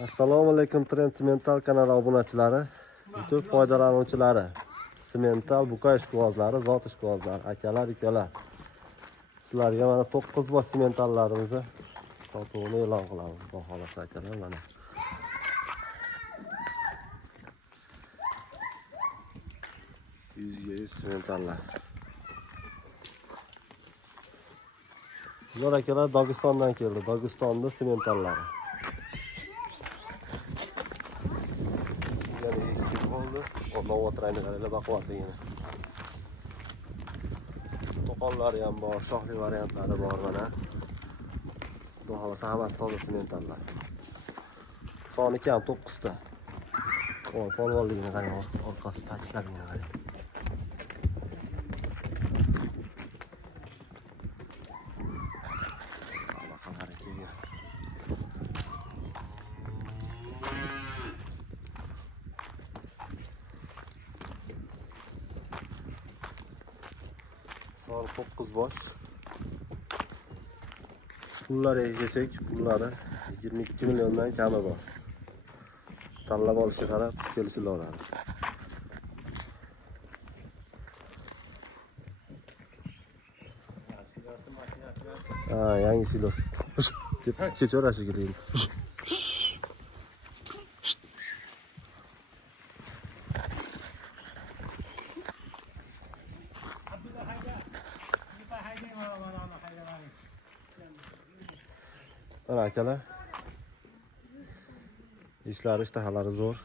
Assalomu alaykum Trendsemental kanali obunachilari, YouTube foydalanuvchilari, semental buqa ishqibozlari, zot ishqibozlari, akalar, ukalar. Sizlarga mana 9 bosh sementallarimizni sotuvini e'lon qilamiz. Xudo xolasa akalar, mana. Yuzga 100 sementallar. Bular akalar Dog'istondan keldi. Dog'istonda sementallari. Yani yetki oldu. Ondan oturayını karayla bakıvatligini. To'qonlari ham bor, shoxli variantlari bor mana. Xudo xolasa hammasi toza sementallar. Soni kam 9 ta. O, polvonligini qarang, orqasi pachlarligini qarang. Baqalari kelgan. Son 9 bosh. Pullariga kelsak, pullari 22 milliondan kami bor. Tanlab olishga qarab kelishlar oladi. Yangi silos. Deb kechaverasiz keling. Mana akalar. İşlari ishtahalari zo'r.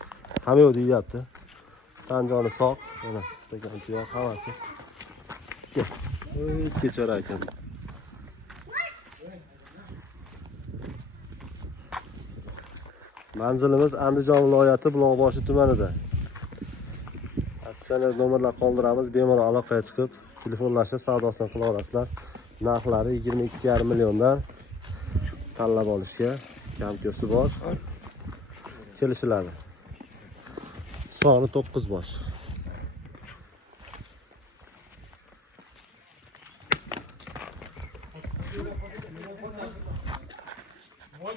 Hamma yo'q deyapti. Tanjoni sog', mana stakan tuyoq hammasi. Kel. Kechaverar ekan. Manzilimiz Andijon viloyati Buloqboshi tumanida. Aksiyalar nomerlar qoldiramiz, bemalol aloqaga chiqib, telefonlashib savdosini qila olasizlar. Narxlari 22,5 milliondan tanlab olishga kam-ko'si bor. Kelishiladi. Soni 9 bosh. Voy,